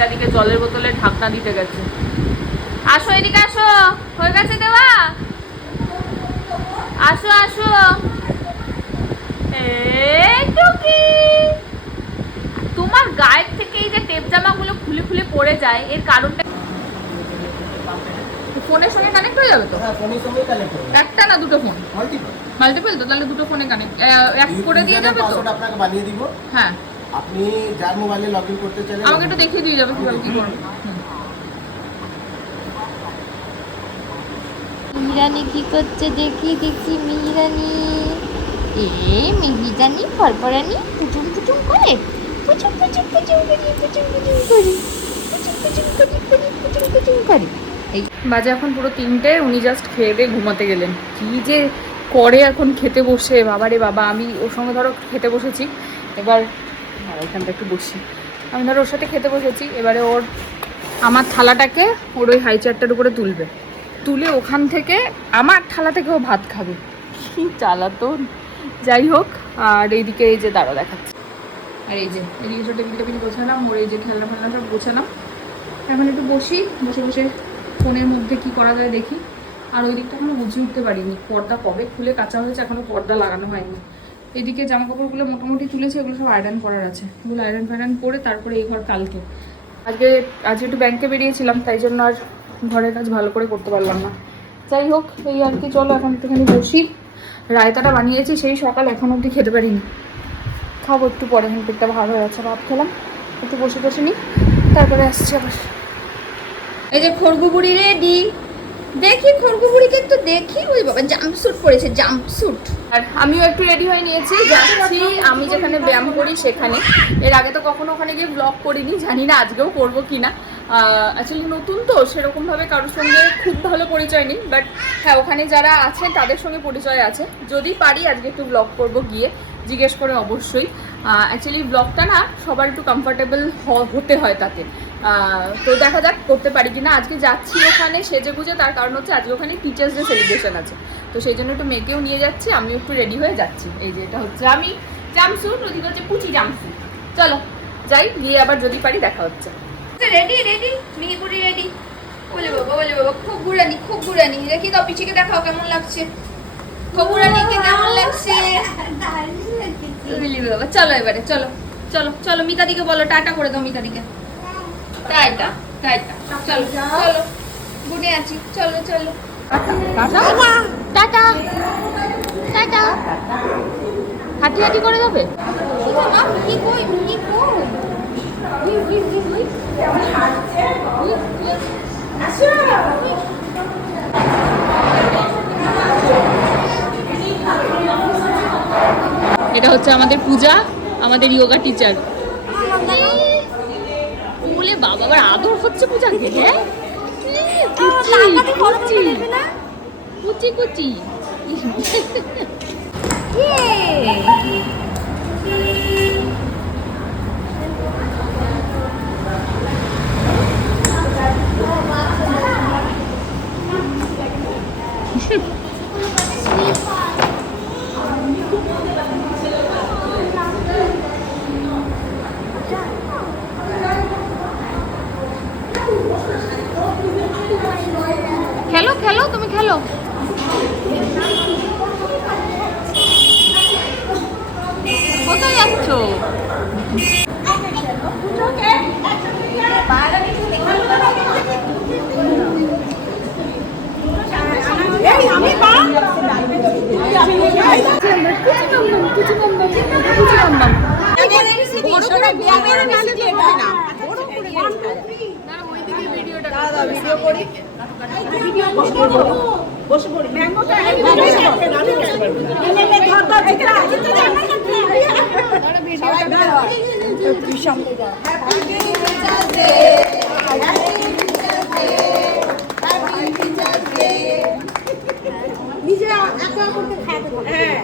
মিতাদিকে জলের বোতলে ঢাকনা দিতে গেছে। আসো এদিকে আসো হয়ে গেছে দেওয়া? আসো আসো। তোমার গায়ের থেকে এই যে টেপ জামাগুলো খুলে খুলে পড়ে যায় এর কারণটা ফোনের সঙ্গে কানেক্ট হয়ে যাবে তো? হ্যাঁ একটা না দুটো ফোন? মাল্টিপল মাল্টিপল তো তাহলে দুটো ফোনে কানেক্ট এক করে দিয়ে যাবে তো? আপনাকে বানিয়ে দিব। হ্যাঁ। আপনি যার মোবাইলে লগ ইন করতে চাইলে আমাকে একটু দেখিয়ে দিয়ে যাবে কীভাবে কি করব। মিহিরানি কি করছে দেখি দেখি মিহিরানি। এ মিহিরানি ফরফরানি পুচুম পুচুম করে। পুচুম পুচুম পুচুম করি পুচুম পুচুম করি। পুচুম পুচুম করি করি পুচুম পুচুম করি। এই বাজে এখন পুরো তিনটে উনি জাস্ট খেয়ে দিয়ে ঘুমাতে গেলেন। কি যে করে এখন খেতে বসে বাবারে বাবা আমি ওর সঙ্গে ধরো খেতে বসেছি। এবার এখানটা একটু বসি। আমি ধরো ওর সাথে খেতে বসেছি, এবারে ওর আমার থালাটাকে ওর ওই হাই চারটার উপরে তুলবে। তুলে ওখান থেকে আমার থালা থেকে ও ভাত খাবে। কি চালাতো যাই হোক, আর এইদিকে এই যে দাঁড়া দেখাচ্ছে। আর এই যে, এদিকে ছোটো টেবিল টেবিল গোছালাম, ওর এই যে খেলনা ফেলনা সব গোছালাম। এখন একটু বসি, বসে বসে ফোনের মধ্যে কি করা যায় দেখি। আর ওই দিকটা এখনও বুঝে উঠতে পারিনি, পর্দা কবে খুলে কাঁচা হয়েছে, এখনও পর্দা লাগানো হয়নি। এদিকে জামা কাপড়গুলো মোটামুটি তুলেছে এগুলো সব আয়রন করার আছে। এগুলো আয়রন ফায়রন করে তারপরে এই ঘর কালকে। আজকে আজকে একটু ব্যাংকে বেরিয়েছিলাম, তাই জন্য আর ঘরের কাজ ভালো করে করতে পারলাম না। যাই হোক, এই আর কি, চলো এখন একটুখানি বসি। রায়তাটা বানিয়েছি, সেই সকাল এখন অবধি খেতে পারিনি। খাব একটু পরে, এখন পেটটা ভালো হয়ে আছে ভাব খেলাম। একটু বসে বসে নিই, তারপরে আসছি আবার। এই যে খড়গুবুড়ি রেডি দেখি খড়গুবুড়িকে একটু দেখি। ওই বাবা জাম্পস্যুট পরেছে জাম্পস্যুট আর আমিও একটু রেডি হয়ে নিয়েছি, যাচ্ছি। আমি যেখানে ব্যায়াম করি সেখানে। এর আগে তো কখনো ওখানে গিয়ে ব্লগ করিনি, জানি না আজকেও করব কি না অ্যাকচুয়ালি নতুন তো, সেরকমভাবে কারোর সঙ্গে খুব ভালো পরিচয় নেই। বাট হ্যাঁ ওখানে যারা আছেন, তাদের সঙ্গে পরিচয় আছে। যদি পারি আজকে একটু ব্লগ করব গিয়ে, জিজ্ঞেস করে অবশ্যই। অ্যাকচুয়ালি ব্লগটা না সবার একটু কমফর্টেবল হতে হয় তাকে তো দেখা যাক করতে পারি কিনা আজকে যাচ্ছি ওখানে সেজে গুজে তার কারণ হচ্ছে আজকে ওখানে টিচার্স ডে সেলিব্রেশন আছে। তো সেই জন্য একটু মেয়েকেও নিয়ে যাচ্ছি আমিও একটু রেডি হয়ে যাচ্ছি। এই যে এটা হচ্ছে আমি জামসুট ওদিকে হচ্ছে পুচি জামসুট চলো যাই গিয়ে আবার যদি পারি দেখা হচ্ছে। রেডি রেডি মিহিপুরি রেডি বলে বাবা বলে বাবা খুব গুড়ানি খুব গুড়ানি দেখি তো পিছিকে দেখাও কেমন লাগছে। খুব খবুরানিকে কেমন লাগছে? বলি বাবা চলো এবারে চলো চলো চলো মিতাদিকে বলো টাটা করে দাও মিতাদিকে। টাটা টাটা চলো চলো গুনে আছি চলো চলো। টাটা? টাটা হাঁটি হাঁটি করে যাবে? মিহি কই হুই এটা হচ্ছে আমাদের পূজা আমাদের ইয়োগা টিচার বলে বাবা আবার আদর হচ্ছে পূজাকে হ্যাঁ? কুচি কুচি। কুচি করছ ভিডিও করি বসে পড়ি। ম্যাঙ্গোটা একা খাওয়াতে হ্যাঁ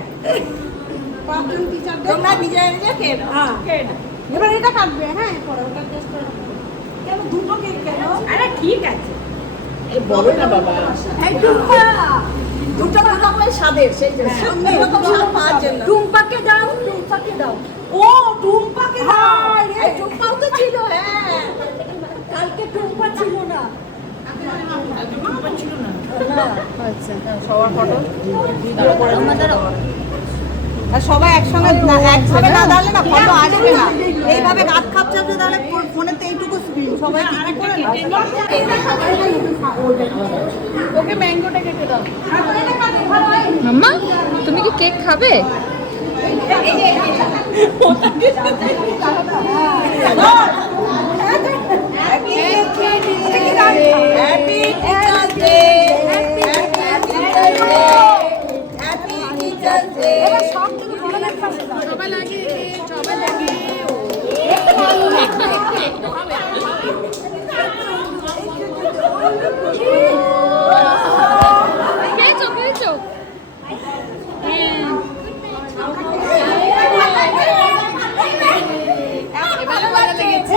পাঁচজন টিচার তোমরা নিজে নিজে খেয়ে নাও হ্যাঁ খেয়ে নাও এবার এটা কাটবে হ্যাঁ পরে ওটা টেস্ট করে কেন দুটো কেক কেন? আরে ঠিক আছে। এই না বাবা। এই দুটো রকমের স্বাদের সেই জন্য। হ্যাঁ, রকম স্বাদ পাওয়ার জন্য। টুম্পাকে দাও টুম্পাকে দাও। ও টুম্পাকে দাও। টুম্পাও তো ছিল হ্যাঁ। কালকে টুম্পা ছিল না। আচ্ছা। সবার ফটো। আমাদের আর সবাই একসঙ্গে একভাবে না দাঁড়ালে না ফটো আসবে না। এইভাবে গাত খাপ আপনি তাহলে ফোনেতে এইটুকু স্ক্রিন সবাই করে ওকে ম্যাঙ্গোটা কেটে দাও। মাম্মা তুমি কি কেক খাবে? Happy teachers day happy teachers day সব থেকে বড় ব্যাপার সবাই লাগে সবাই লাগে খেয়েছো খেয়েছো এবারে মজা লেগেছে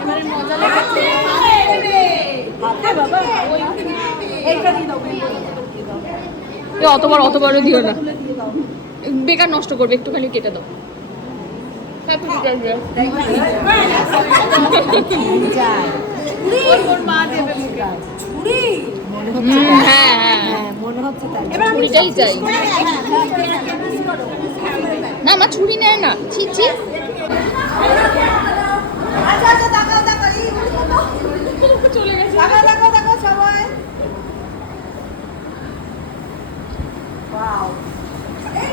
এবারে মজা লেগেছে এ অত বড় অত বড় দিও না। বেকার নষ্ট করবে একটুখানি কেটে দাও। হ্যাঁ হ্যাঁ। ছুরিটাই চাই। না আমার ছুরি নেয় না। ছি ছি। আচ্ছা আচ্ছা চলে গেছে। সবাই ওয়াও এই চলে পূজা পূজা একবার আয় একটু ভিডিও নেব ভিডিও ওর নাম কি ওর নাম মিহি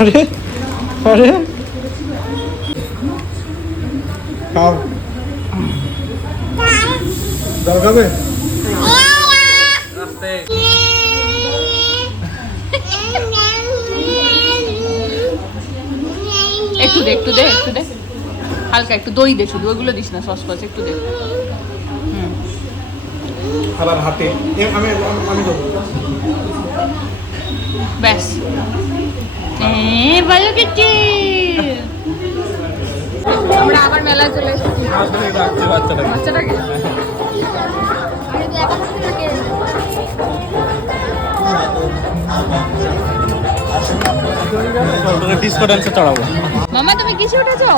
আরে আরে। খাও। জল খাবে? একটু দে একটু দে একটু দে। হালকা একটু দই দে শুধু ওইগুলো দিস না সস ফস একটু দে। হুম। আবার হাতে। আমি আমি- দেবো। ব্যাস। ভালো কিছু। আমরা আবার মেলায় চলে এসেছি। বাচ্চাটাকে। ডিসকো ডান্সে চড়াবো। মামা তুমি কিসে উঠেছো?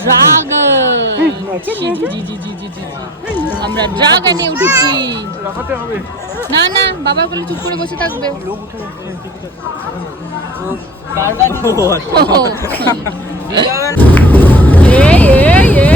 ড্রাগন জি জি জি জি জি জি জি। আমরা ড্রাগনে উঠেছি। লাফাতে হবে। না না বাবার কোলে চুপ করে বসে থাকবে। এই এই এই।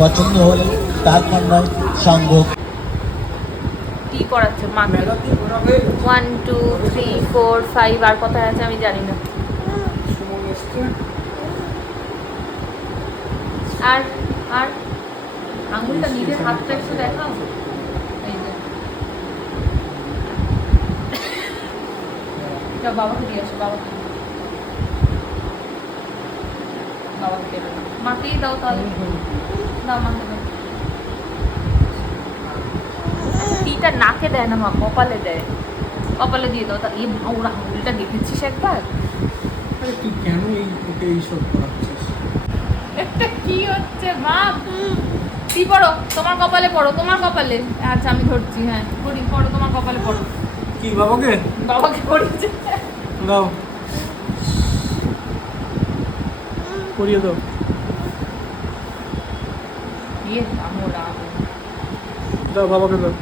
পছন্দ হলে সঙ্গ কি করাচ্ছে? One two three four five আর কোথায় আছে আমি জানি না। আর আর আঙুলটা নিজের হাতটা একটু দেখাও। এই যে। বাবাকে দিয়ে আসো বাবাকে। বাবাকে দেবে না। মাকেই দাও তাহলে। দাও মাকে দাও টিটা নাকে দেয় না মা কপালে দেয়। কপালে দিয়ে দাও। তা এই ওরা আঙুলটা দেখেছিস একবার? আরে তুই কেন এই ওকে এইসব করাচ্ছিস? কি হচ্ছে মা কি পড়ো? তোমার কপালে পড়ো তোমার কপালে। আচ্ছা আমি ধরছি হ্যাঁ পড়ি পড়ো তোমার কপালে পড়ো। কি বাবাকে? বাবাকে পড়িয়েছে দাও। করিয়ে দাও। ইয়ে আমরা দাও বাবাকে দাও।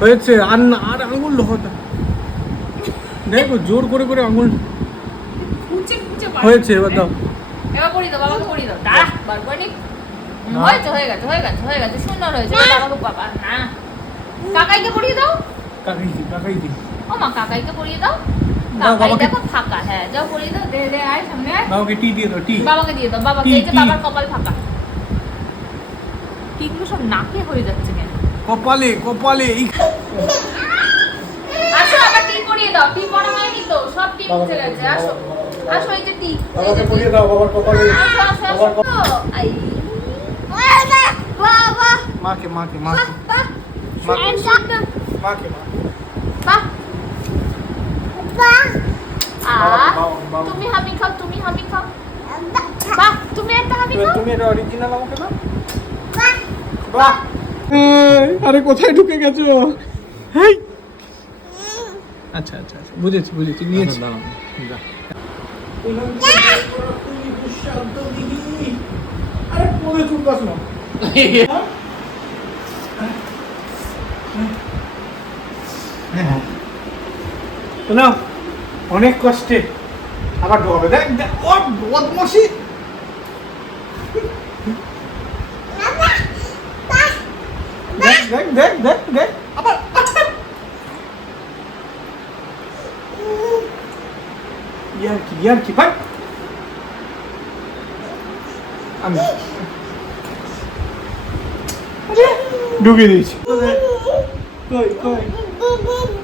হয়েছে আর না আর আঙুল লোহাটা দেখো জোর করে করে আঙুল হয়েছে এবার দাও। এবার পড়িয়ে দাও বাবাকে। দাও হয়েছে হয়ে গেছে হয়ে গেছে হয়ে গেছে সুন্দর হয়েছে। বাবা না। কাকাইকে পড়িয়ে দাও। কাকাই দি কাকাই দি ও মা কাকাইকে পড়িয়ে দাও। দাও, কাকাই দেখো ফাঁকা হ্যাঁ যাও পড়িয়ে দাও দে দে আয় সামনে আয়। বাবাকে টি দিয়ে দাও টি। বাবাকে দিয়ে দাও বাবাকে এই যে বাবার কপাল ফাঁকা। টিগুলো সব নাকে হয়ে যাচ্ছে কেন? কপালে কপালে আসো আবার টি পরিয়ে দাও টি পরা হয়নি তো সব টি মুছে গেছে আসো। বাবাকে আসো এই যে টি। এই যে বাবাকে টি। পরিয়ে দাও বাবার কপালে আসো আসো আসো। বাবার আই। বাবা মাকে মাকে। মাকে। মাকে মাকে। তুমি হামি খাও তুমি হামি খাও। বাহ। তুমি একটা হামি খাও। তুমি এটা অরিজিনাল আমাকে দাও। বাহ। আরে কোথায় ঢুকে গেছো? হেই। আচ্ছা আচ্ছা আচ্ছা। বুঝেছি বুঝেছি। নিয়েছি। আরে না অনেক কষ্টে আবার ঢোকাবে দেখ বদমাসি দেখ দেখ দেখ দেখ দেখ। আবার ইয়ার কি ইয়ার কি ভাই আমি আরে, ঢুকিয়ে দিয়েছি কই কই আহ,